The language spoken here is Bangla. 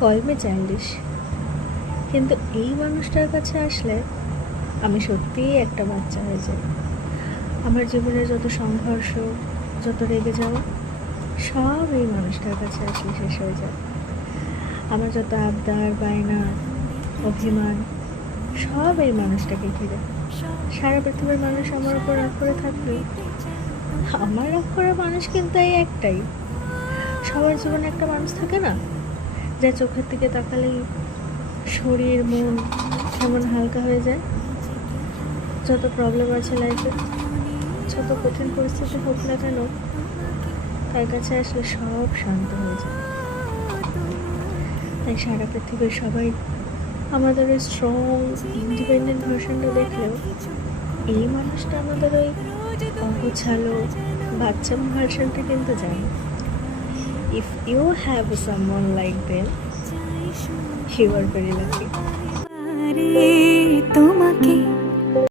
কল মি চাইল্ডিশ, কিন্তু এই মানুষটার কাছে আসলে আমি সত্যিই একটা বাচ্চা হয়ে যাই। আমার জীবনে যত সংঘর্ষ, যত রেগে যাওয়া, সব এই মানুষটার কাছে আসলে শেষ হয়ে যায়। আমার যত আবদার, বায়না, অভিমান, সব এই মানুষটাকে ঘিরে। সারা পৃথিবীর মানুষ আমার উপর রাগ করে থাকলেও আমার রাগ করার মানুষ কিন্তু এই একটাই। সবার জীবনে একটা মানুষ থাকে না, যে চোখের দিকে তাকালেই শরীর মন কেমন হালকা হয়ে যায়। যত প্রবলেম আছে লাইফে, যত কঠিন পরিস্থিতি হোক না কেন, তার কাছে আসলে সব শান্ত হয়ে যায়। তাই সারা পৃথিবীর সবাই আমাদের ওই স্ট্রং ইন্ডিপেন্ডেন্ট ভার্সনটা দেখলেও এই মানুষটা আমাদের ওই অগোছালো বাচ্চা ভার্সনটা কিন্তু জানে। If you have someone like them, you are very lucky. তোমাকে